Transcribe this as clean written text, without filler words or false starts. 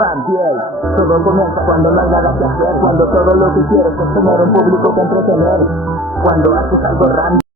Fanfiel, todo comienza cuando no hay nada que hacer, cuando todo lo que quieres es tener un público que entretener, cuando haces algo random.